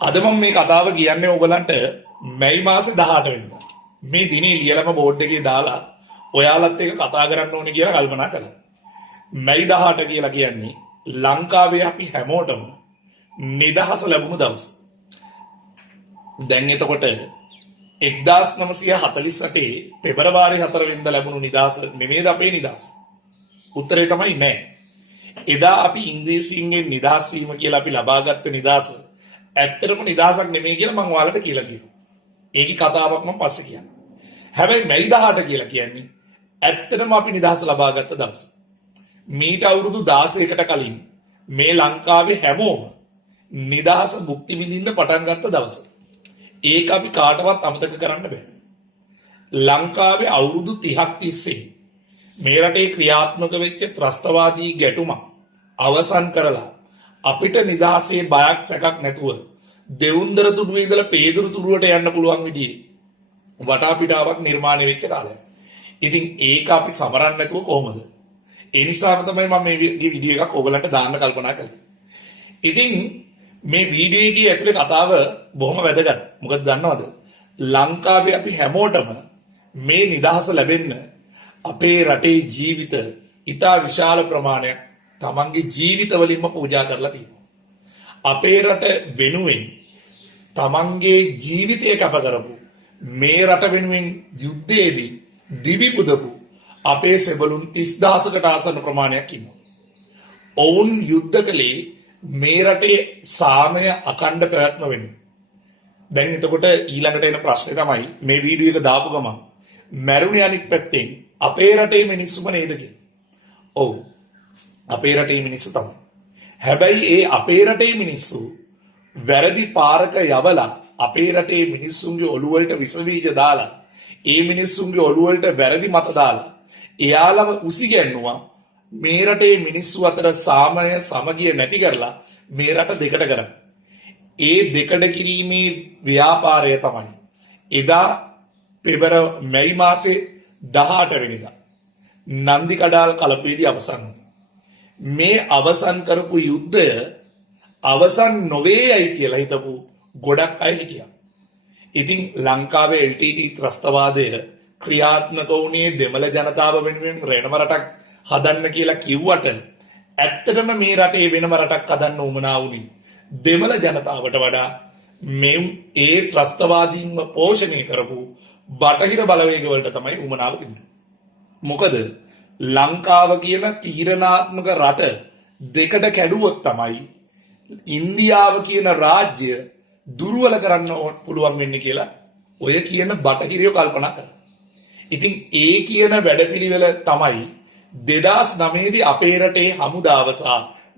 අද මම මේ කතාව කියන්නේ ඔයගලන්ට මැයි මාසේ 18 වෙනිදා. මේ දිනේ ලියලම බෝඩ් එකේ දාලා ඔයාලත් එක්ක කතා කරන්න ඕනේ කියලා කල්පනා කළා. මැයි 18 කියලා කියන්නේ ලංකාවේ අපි හැමෝටම නිදහස ලැබුණු දවස. දැන් එතකොට 1948 පෙබරවාරි 4 වෙනිදා ලැබුණු නිදහස නෙමෙයිද අපේ නිදහස? උත්තරේ තමයි නෑ. එදා අපි ඉංග්‍රීසියෙන් නිදහස් වීම කියලා අපි ලබාගත්ත නිදහස ඇත්තටම නිදහසක් නෙමෙයි කියලා මම ඔයාලට කියලා කියනවා. ඒකේ කතාවක් මම පස්සේ කියන්නම්. හැබැයි මැයි 18 කියලා කියන්නේ ඇත්තටම අපි නිදහස ලබාගත්ත දවස. මීට අවුරුදු 16කට කලින් මේ ලංකාවේ හැමෝම නිදහස භුක්ති විඳින්න පටන් ගත්ත දවස. ඒක අපි කාටවත් අමතක කරන්න බෑ. ලංකාවේ අවුරුදු 30ක් තිස්සේ මේ රටේ ක්‍රියාත්මක වෙච්ච ත්‍රස්තවාදී ගැටුම අවසන් කරලා අපිට නිදහසේ බයක් සැකක් නැතුව දෙවුන්දර තුඩුවේ ඉඳලා පේදුරු තුඩුවට යන්න පුළුවන් විදිහේ වටාපිටාවක් නිර්මාණය වෙච්ච කාලයක්. ඉතින් ඒක අපි සමරන්න නැතුව කොහොමද? ඒ නිසාම තමයි මම මේ වීඩියෝ එකක් ඔයගලන්ට දාන්න කල්පනා කළේ. ඉතින් මේ වීඩියෝ එකේ ඇතුලේ කතාව බොහොම වැදගත්. මොකද දන්නවද? ලංකාවේ අපි හැමෝටම මේ නිදහස ලැබෙන්න අපේ රටේ ජීවිත ඉතා විශාල ප්‍රමාණයක් තමන්ගේ ජීවිතවලින්ම පූජා කරලා තියෙනවා. අපේ රට වෙනුවෙන් තමන්ගේ ජීවිතය කැප කරපු මේ රට වෙනුවෙන් යුද්ධයේදී දිවි පුදපු අපේ සෙබළුන් 30000කට ආසන්න ප්‍රමාණයක් ඉන්නවා. ඔවුන් යුද්ධ කළේ මේ රටේ සාමය අඛණ්ඩ පැවැත්ම වෙනුවෙන්. දැන් එතකොට ඊළඟට එන ප්‍රශ්නේ තමයි මේ වීඩියෝ එක දාපු ගමන් මැරුණේ අනික් පැත්තෙන් අපේ රටේ මිනිස්සුම නේද කියන්නේ. ඔව්. අපේ රටේ මිනිස්සු තමයි. හැබැයි ඒ අපේ රටේ මිනිස්සු වැරදි පාරක යවලා අපේ රටේ මිනිස්සුන්ගේ ඔළුව වලට විස බීජ දාලා ඒ මිනිස්සුන්ගේ ඔළුව වලට වැරදි මත දාලා එයාලම උසිගැන්නුවා මේ රටේ මිනිස්සු අතර සාමය සමගිය නැති කරලා මේ රට දෙකට කරා. ඒ දෙකඩ කිරීමේ ව්‍යාපාරය තමයි එදා මැයි මාසේ 18 වෙනිදා නන්දි කඩාල් කලපුවේදී අවසන් වුණා. මේ අවසන් කරපු යුද්ධය අවසන් නොවේයයි කියලා හිතපු ගොඩක් අය හිටියා. ඉතින් ලංකාවේ LTT ත්‍රස්තවාදය ක්‍රියාත්මක වුණේ දෙමළ ජනතාව වෙනුවෙන් වෙනම රටක් හදන්න කියලා කිව්වට ඇත්තටම මේ රටේ වෙනම රටක් හදන්න උවමනා වුණේ දෙමළ ජනතාවට වඩා ඒ ත්‍රස්තවාදීන්ව පෝෂණය කරපු බටහිර බලවේග වලට තමයි උවමනාව තිබුණේ. මොකද ලංකාව කියන තීරණාත්මක රට දෙකට කැඩුවොත් තමයි ඉන්දියාව කියන රාජ්‍ය දුර්වල කරන්න පුළුවන් වෙන්නේ කියලා ඔය කියන බටහිරියෝ කල්පනා කරා. ඉතින් ඒ කියන වැඩපිළිවෙල තමයි 2009 දී අපේ රටේ හමුදාව සහ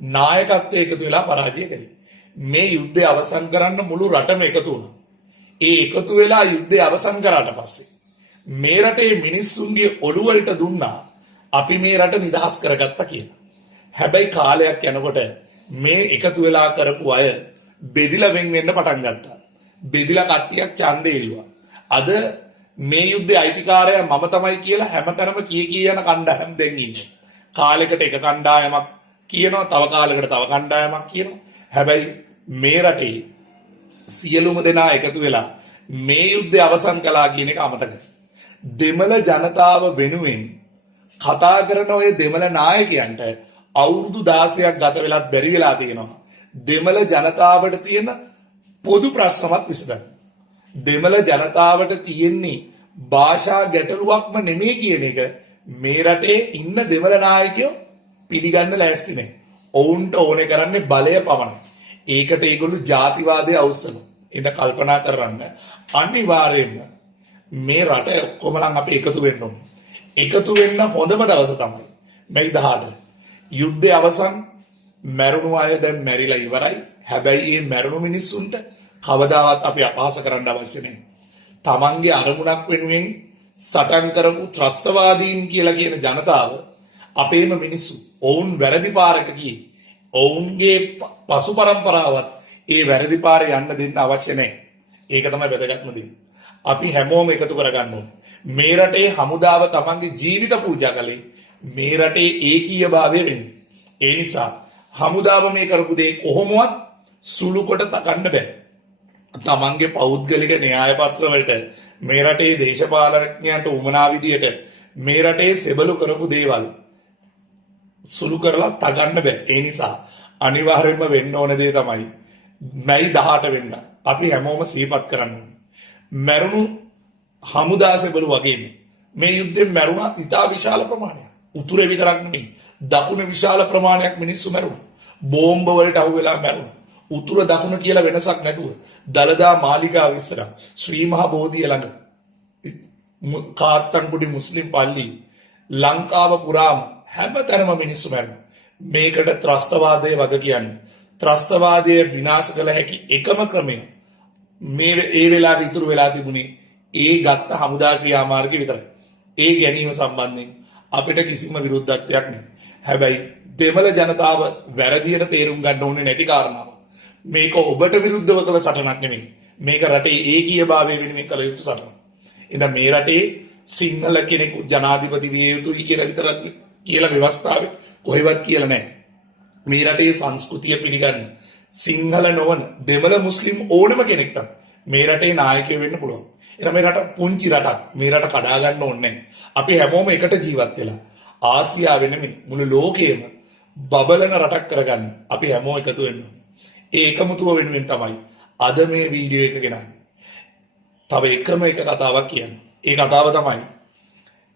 නායකත්වය එකතු වෙලා පරාජය කළේ. මේ යුද්ධය අවසන් කරන්න මුළු රටම එකතු වුණා. ඒ එකතු වෙලා යුද්ධය අවසන් කරාට පස්සේ මේ රටේ මිනිස්සුන්ගේ ඔළුව වලට දුන්නා අපි මේ රට නිදහස් කරගත්තා කියලා. හැබැයි කාලයක් යනකොට මේ එකතු වෙලා කරපු අය බෙදිලා වෙන් වෙන්න පටන් ගත්තා. බෙදිලා කට්ටියක් ඡන්දේ ඉල්ලුවා. අද මේ යුද්ධයේ අයිතිකාරයා මම තමයි කියලා හැමතැනම කී යන කණ්ඩායම් දැන් ඉන්නේ. කාලයකට එක කණ්ඩායමක් කියනවා, තව කාලයකට තව කණ්ඩායමක් කියනවා. හැබැයි මේ රටේ සියලුම දෙනා එකතු වෙලා මේ යුද්ධය අවසන් කළා කියන එක අමතක. දෙමළ ජනතාව වෙනුවෙන් කතා කරන ඔය දෙමළ නායකයන්ට අවුරුදු 16ක් ගත වෙලත් බැරි වෙලා තියෙනවා. දෙමළ ජනතාවට තියෙන පොදු ප්‍රශ්නවත් විසඳන්න. දෙමළ ජනතාවට තියෙන්නේ භාෂා ගැටලුවක්ම නෙමෙයි කියන එක මේ රටේ ඉන්න දෙමළ නායකයෝ පිළිගන්න ලෑස්ති නැහැ. ඔවුන්ට ඕනේ කරන්නේ බලය පමණයි. ඒකට ඒගොල්ලෝ ජාතිවාදය අවශ්‍යනවා. ඉතින් කල්පනා කරන්න අනිවාර්යයෙන්ම මේ රට ඔක්කොම නම් අපි එකතු වෙන්න ඕනේ. එකතු වෙන්න හොඳම දවස තමයි මැයි 18. යුද්ධය අවසන්, මැරුණු අය දැන් මැරිලා ඉවරයි. හැබැයි මේ මැරුණු මිනිස්සුන්ට කවදාවත් අපි අපහාස කරන්න අවශ්‍ය නැහැ. තමන්ගේ අරමුණක් වෙනුවෙන් සටන් කරපු ත්‍රස්තවාදීන් කියලා කියන ජනතාව අපේම මිනිස්සු. ඔවුන් වැරදි පාරක ගියේ. ඔවුන්ගේ පසු පරම්පරාවත් ඒ වැරදි පාරේ යන්න දෙන්න අවශ්‍ය නැහැ. ඒක තමයි වැදගත්ම දේ. අපි හැමෝම එකතු කරගන්න ඕනේ. මේ රටේ හමුදාව තමන්ගේ ජීවිත පූජා කළේ මේ රටේ ඒකීයභාවය වෙන්නේ. ඒ නිසා හමුදාව මේ කරපු දේ කොහොමවත් සුළු කොට තකන්න බෑ. තමන්ගේ පෞද්ගලික න්‍යාය පත්‍රවලට මේ රටේ දේශපාලනඥයන්ට උමනා විදියට මේ රටේ සෙබළු කරපු දේවල් සුළු කරලා තගන්න බෑ. ඒ නිසා අනිවාර්යයෙන්ම වෙන්න ඕන දේ තමයි මැයි 18 වෙනිදා අපි හැමෝම සිහිපත් කරන්න ඕනේ. මැරුණු හමුදා සෙබළු වගේම මේ යුද්ධයෙන් මැරුණා ඉතා විශාල ප්‍රමාණයක්. උතුරේ විතරක් නෙමෙයි දකුණ විශාල ප්‍රමාණයක් මිනිස්සු මැරුණා. බෝම්බ වලට අහු වෙලා මැරුණා. උතුර දකුණ කියලා වෙනසක් නැතුව දලදා මාලිගාව ඉස්සරහ ශ්‍රී මහා බෝධිය ළඟ කාත්තන්කුඩි මුස්ලිම් පල්ලි ලංකාව පුරාම හැමතැනම මිනිස්සු මැරුණා. මේකට ත්‍රස්තවාදය වග කියන්නේ. ත්‍රස්තවාදය විනාශ කළ හැකි එකම ක්‍රමය මේ ඒ වෙලාවේ ඉතුරු වෙලා තිබුණේ ඒ ගත්ත හමුදා ක්‍රියාමාර්ගය විතරයි. ඒ ගැනීම සම්බන්ධයෙන් අපිට කිසිම විරුද්ධත්වයක් නැහැ. හැබැයි දෙමළ ජනතාව වැරදියට තේරුම් ගන්න ඕනේ නැති කාරණාව. මේක ඔබට විරුද්ධව කළ සටනක් නෙමෙයි. මේක රටේ ඒකීයභාවය වෙනුවෙන් කළ යුතු සටනක්. ඉතින් මේ රටේ සිංහල කෙනෙකු ජනාධිපති විය යුතුයි කියලා විතරක් කියලා ව්‍යවස්ථාවේ කොහෙවත් කියලා නැහැ. මේ රටේ සංස්කෘතිය පිළිගන්න සිංහල නොවන දෙමළ මුස්ලිම් ඕනම කෙනෙක්ට මේ රටේ නායකයෙක් වෙන්න පුළුවන්. එහෙනම් මේ රට පුංචි රටක්. මේ රට කඩා ගන්න ඕනේ නැහැ. අපි හැමෝම එකට ජීවත් වෙලා ආසියාවේ නෙමෙයි මුළු ලෝකෙම බබලන රටක් කරගන්න අපි හැමෝම එකතු වෙන්න ඕනේ. ඒ එකමුතුව වෙනුවෙන් තමයි අද මේ වීඩියෝ එක ගෙනන්නේ. තව එකම එක කතාවක් කියන්න. ඒ කතාව තමයි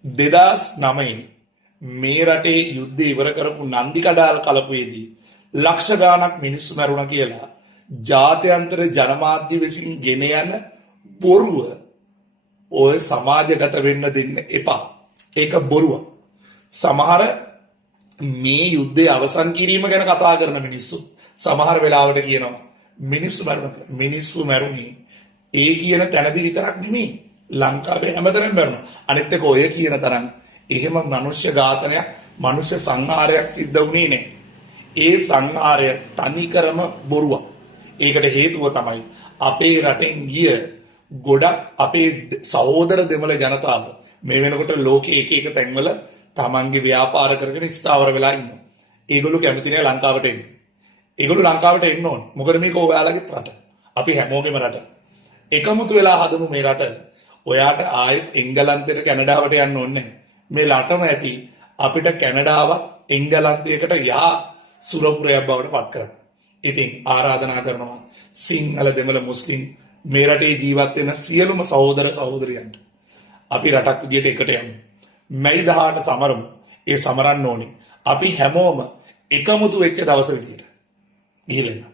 2009 මේ රටේ යුද්ධය ඉවර කරපු නන්දි කඩාල් කලපුවේදී ලක්ෂ ගාණක් මිනිස්සු මැරුණා කියලා ජාත්‍යන්තර ජනමාධ්‍ය විසින් ගෙන යන බොරුව ඔය සමාජගත වෙන්න දෙන්න එපා. ඒක බොරුවක්. සමහර මේ යුද්ධය අවසන් කිරීම ගැන කතා කරන මිනිස්සු සමහර වෙලාවට කියනවා මිනිස්සු මැරුණේ ඒ කියන තැනදී විතරක් නෙමෙයි ලංකාවේ හැමතැනම මැරුණා. අනිත් එක ඔය කියන තරම් එහෙම මනුෂ්‍ය ඝාතනයක් මනුෂ්‍ය සංහාරයක් සිද්ධ වුණේ නැහැ. ඒ සංහාරය තනිකරම බොරුවක්. ඒකට හේතුව තමයි අපේ රටෙන් ගිය ගොඩක් අපේ සහෝදර දෙමළ ජනතාව මේ වෙනකොට ලෝකයේ එක එක තැන්වල තමන්ගේ ව්‍යාපාර කරගෙන ස්ථාවර වෙලා ඉන්නවා. ඒගොල්ලෝ කැමති නැහැ ලංකාවට එන්න. ඒගොල්ලෝ ලංකාවට එන්න ඕන. මොකද මේක ඔයාලගේත් රට. අපි හැමෝගෙම රට. එකමුතු වෙලා හදමු මේ රට. ඔයාට ආයෙත් එංගලන්තයට කැනඩාවට යන්න ඕනේ නැහැ. මේ රටම ඇති අපිට කැනඩාවත් එංගලන්තයකට යා සුරපුරයක් බවට පත් කරගන්න. ඉතින් ආරාධනා කරනවා සිංහල දෙමළ මුස්ලිම් මේ රටේ ජීවත් වෙන සියලුම සහෝදර සහෝදරියන්ට අපි රටක් විදියට එකට යමු. මැයි 18 සමරමු. ඒ සමරන්න ඕනේ අපි හැමෝම එකමුතු වෙච්ච දවස විදියට. ගිහිල්ලා